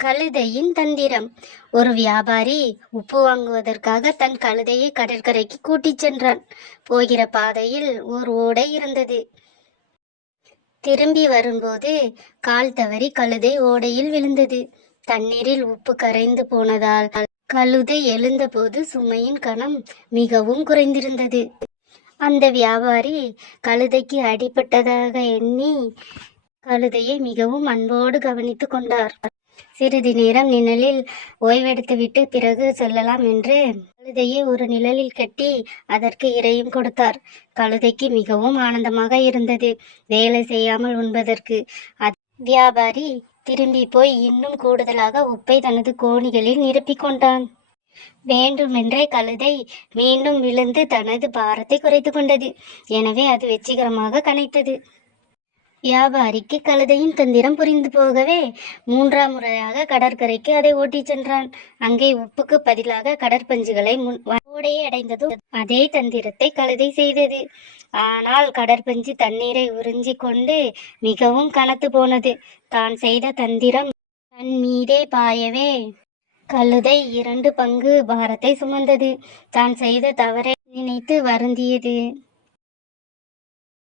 கழுதையின் தந்திரம். ஒரு வியாபாரி உப்பு வாங்குவதற்காக தன் கழுதையை கடற்கரைக்கு கூட்டிச் சென்றான். போகிற பாதையில் ஓர் ஓடை இருந்தது. திரும்பி வரும்போது கால் தவறி கழுதை ஓடையில் விழுந்தது. தண்ணீரில் உப்பு கரைந்து போனதால் கழுதை எழுந்தபோது சுமையின் கணம் மிகவும் குறைந்திருந்தது. அந்த வியாபாரி கழுதைக்கு அடிபட்டதாக எண்ணி கழுதையை மிகவும் அன்போடு கவனித்துக் கொண்டார். சிறிது நேரம் நிழலில் ஓய்வெடுத்துவிட்டு பிறகு செல்லலாம் என்று கழுதையை ஒரு நிழலில் கட்டி அதற்கு இரையும் கொடுத்தார். கழுதைக்கு மிகவும் ஆனந்தமாக இருந்தது. வேலை செய்யாமல் உண்பதற்கு அத்- வியாபாரி திரும்பி போய் இன்னும் கூடுதலாக உப்பை தனது கோணிகளில் நிரப்பிக் கொண்டான். வேண்டுமென்றே கழுதை மீண்டும் விழுந்து தனது பாரத்தை குறைத்து கொண்டது. எனவே அது வெற்றிகரமாக கனைத்தது. வியாபாரிக்கு கழுதையின் தந்திரம் புரிந்து போகவே மூன்றாம் முறையாக கடற்கரைக்கு அதை ஓட்டிச் சென்றான். அங்கே உப்புக்கு பதிலாக கடற்பஞ்சுகளை முன் ஓடையை அடைந்ததும் அதே தந்திரத்தை கழுதை செய்தது. ஆனால் கடற்பஞ்சு தண்ணீரை உறிஞ்சி கொண்டு மிகவும் கனத்து போனது. தான் செய்த தந்திரம் தன் மீதே பாயவே. கழுதை இரண்டு பங்கு பாரத்தை சுமந்தது. தான் செய்த தவறை நினைத்து வருந்தியது.